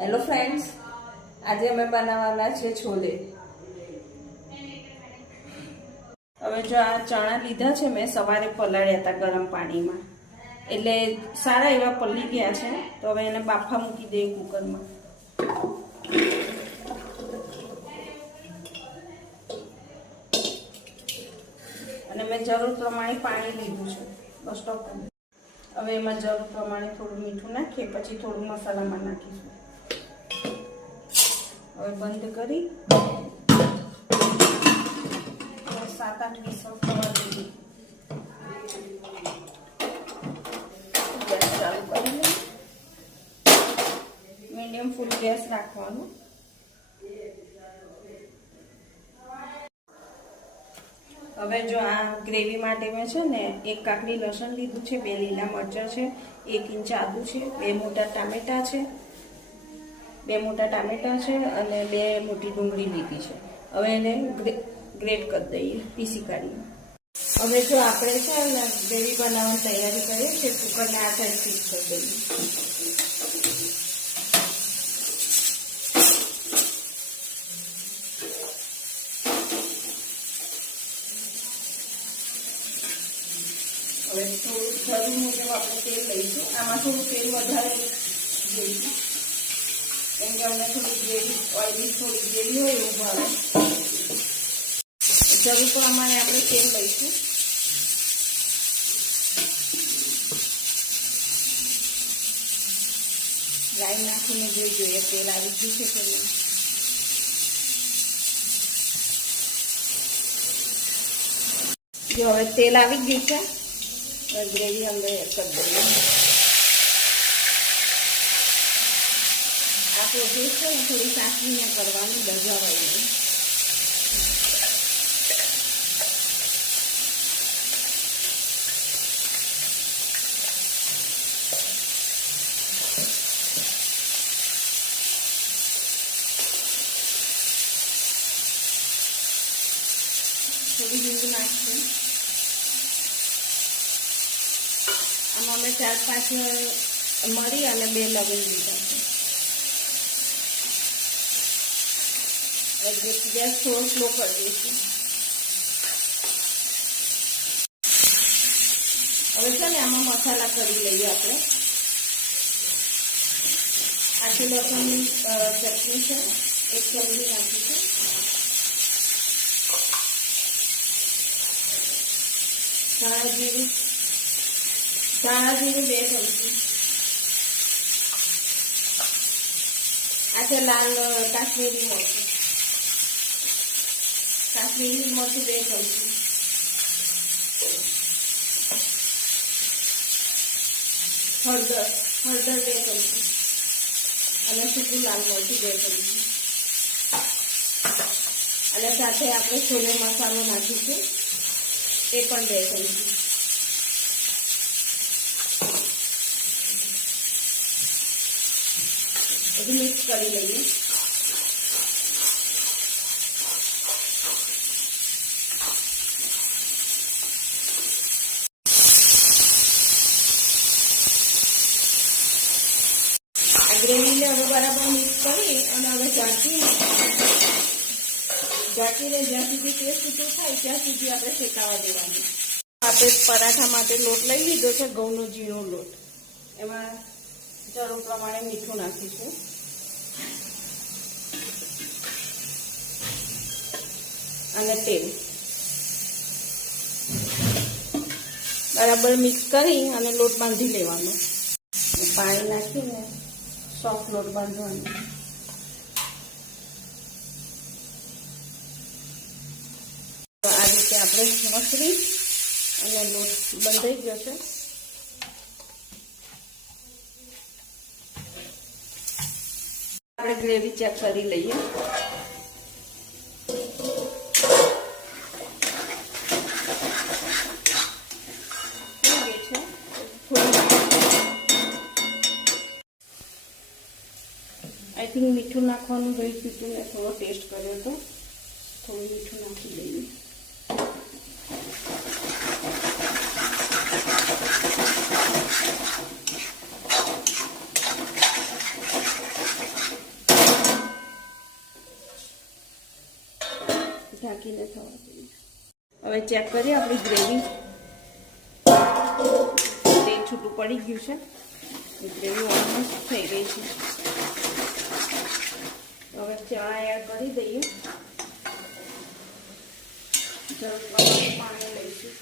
Hello friends, આજે અમે બનાવવાના છે છોલે. હવે જો આ ચણા લીધા છે મેં સવારે પલાળ્યા હતા ગરમ પાણીમાં, એટલે સારા એવા પલળી ગયા છે. તો હવે એને બાફા મૂકી દઈએ કુકરમાં. અને મેં જરૂર પ્રમાણે પાણી લીધું છે. Bus stop. હવે એમાં જરૂર પ્રમાણે થોડું મીઠું નાખીએ, પછી થોડું મસાલામાં નાખીશું. હવે બંધ કરી 7-8 વિસલ થવા દઈએ. ગેસ ચાલુ કરી મીડિયમ ફૂલ ગેસ રાખવાનો. હવે જો આ ગ્રેવી માટે મેં છે ને 1 કાકડી લસણ લીધું છે, 2 લીલા મરચાં છે, 1 ઇંચ આદુ છે, 2 મોટા ટામેટા છે, 2 મોટા ટામેટા છે અને 2 મોટી ડુંગળી લીધી છે. હવે એને ગ્રેટ કરી દઈએ, પીસી કાઢીએ. હવે જો આપણે છે ને ગ્રેવી બનાવવાની તૈયારી કરીએ છીએ, કુકરને આ સાઈડ ફિક્સ કરી દઈએ. હવે થોડું જરૂર મુજબ આપણે તેલ લઈશું. આમાં થોડું તેલ વધારે જોઈશું, કેમ કે અમને થોડી ગ્રેવી ઓઇલી થોડી ગ્રેવી હોય એવું ભાવે. જરૂર પ્રમાણે આપણે તેલ લઈશું. રાઈ નાખીને જોઈ જોઈએ તેલ આવી ગયું છે કે નહીં. જો હવે તેલ આવી ગયું છે, ગ્રેવી અંદર એડ કરી દઈએ. આ પ્રોસેસ છે ને થોડી સાચવીને કરવાની, દજાવાય નહીં. થોડી હિંગ નાખશું. આમાં અમે 4-5 મરી અને 2 લવિંગ લીધા છે. ગેસ થોડો સ્લો કરી દઈશું. હવે છે ને આમાં મસાલા કરી લઈએ આપણે. આખી લસણની ચટણી છે, 1 ચમચી નાખી છે. ધાણા જીરું 2 ચમચી. આ છે લાલ કાશ્મીરી મરચું. કાશ્મીરી મરચું 2 ચમચી. હળદર 2 ચમચી અને સૂકું લાલ મરચું 2 ચમચી. અને સાથે આપણે છોલે મસાલો નાખીશું, એ પણ 2 ચમચી. બધું મિક્સ કરી લઈએ. આ ગ્રેવીને હવે બરાબર મિક્સ કરી અને હવે ઢાંકીને જ્યાં સુધી તેલ છૂટું થાય ત્યાં સુધી આપણે શેકાવા દેવાનું. આપણે પરાઠા માટે લોટ લઈ લીધો છે, ઘઉંનો ઝીણો લોટ. એમાં જરૂર પ્રમાણે મીઠું નાખીશું. અને તેલ બરાબર મિક્સ કરી અને લોટ બાંધી લેવાનો. પાણી નાખીને સોફ્ટ લોટ બાંધવાનો. આ રીતે આપણે મસરી અને લોટ બંધાઈ ગયો છે. આપણે ગ્રેવી ચેક કરી લઈએ. આઈ થિંક મીઠું નાખવાનું રહી ગયું હતું, મેં થોડો ટેસ્ટ કર્યો હતો. થોડું મીઠું નાખી દઈએ. ઢાંકીને થવા દઈએ. હવે ચેક કરીએ આપણી ગ્રેવી. તેલ છૂટું પડી ગયું છે, ગ્રેવી ઓલમોસ્ટ થઈ ગઈ છે. હવે ચણા એડ કરી દઈએ. જરૂર પ્રમાણે પાણી લઈશું.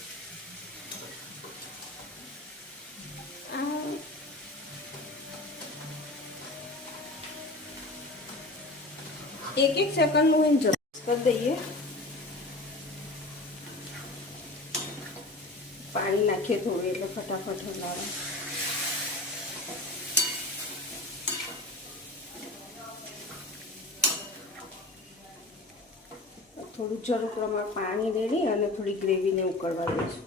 એક સેકન્ડનું એડજસ્ટ કરી દઈએ. પાણી નાખીએ થોડું એટલે ફટાફટ હલાવે. થોડું જરૂર પ્રમાણે પાણી રેડી અને થોડી ગ્રેવીને ઉકળવા દઈશું.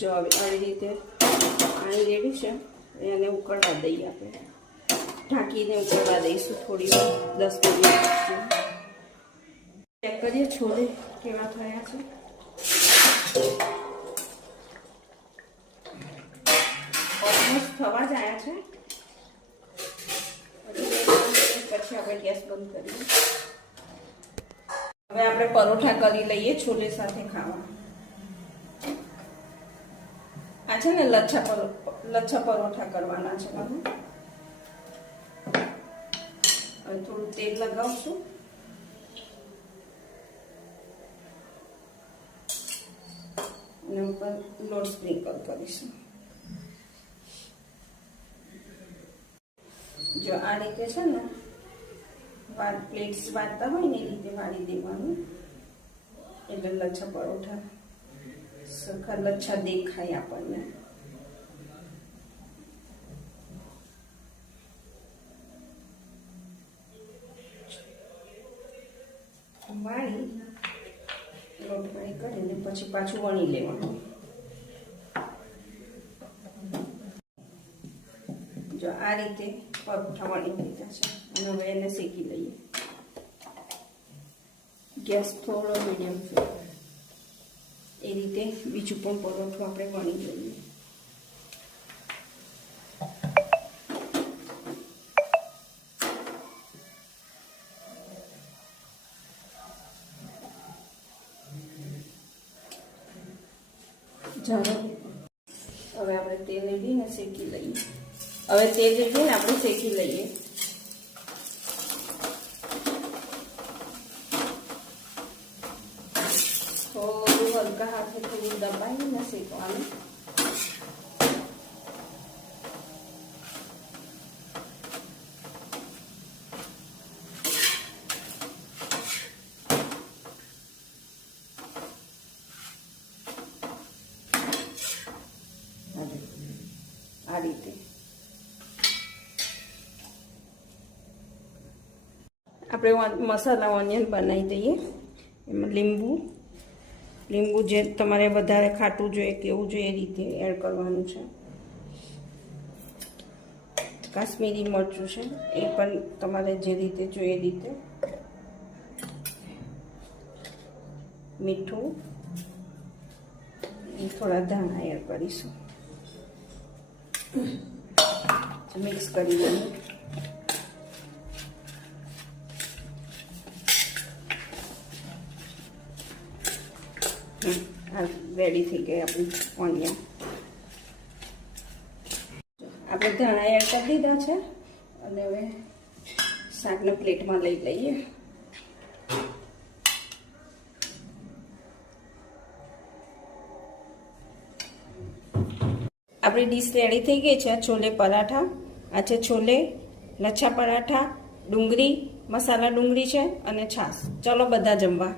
જો આવી રીતે પાણી રેડી છે, એને ઉકળવા દઈએ. આપણે ઢાંકીને ઉકળવા દઈશું થોડી વાર, 10 મિનિટ. ચેક કરીએ છોલે કેવા થયા છે. ઓલમોસ્ટ થવા જ આવ્યા છે. પછી આપણે ગેસ બંધ કરીએ. હવે આપણે પરોઠા કરી લઈએ છોલે સાથે ખાવા. આ છે ને લચ્છા પરોઠા કરવાના છે મને. હવે થોડું તેલ લગાવશું. અને ઉપર લોટ સ્પ્રિંકલ કરીશું. જો આ રીતે છે ને પ્લેટ્સ વાળતા હોય ને એ રીતે વાળી દેવાનું, એટલે લચ્છા પરોઠા સરખા લચ્છા દેખાય આપણને. વાળી લોટ વાળી કરીને પછી પાછું વણી લેવાનું. જો આ રીતે પરોઠા વણી લીધા છે અને હવે એને શેકી લઈએ. ગેસ થોડો મીડિયમ ફ્લેમ. એ રીતે બીજું પણ પરોઠું આપણે વણી લઈએ. હવે આપણે તેલ રેડીને શેકી લઈએ. હવે તેલ રેડીને આપણે શેકી લઈએ. થોડું હલકા હાથે થોડું દબાવીને શેકવાનું. આ રીતે આપણે મસાલા ઓનિયન બનાવી દઈએ. એમાં લીંબુ જે તમારે વધારે ખાટું જોઈએ કેવું જોઈએ એ રીતે એડ કરવાનું છે. કાશ્મીરી મરચું છે એ પણ તમારે જે રીતે જોઈએ એ રીતે. મીઠું, થોડા ધાણા એડ કરીશું. મિક્સ કરી દઈએ. રેડી થઈ ગઈ આપણી ઓનિયન. આપણે ધાણા એડ કરી દીધા છે અને હવે શાકને પ્લેટમાં લઈ લઈએ. આપણી ડીશ રેડી થઈ ગઈ છે. છોલે પરાઠા. આ છે છોલે લચ્છા પરાઠા, ડુંગળી, મસાલા ડુંગળી છે અને છાશ. ચલો બધા જમવા.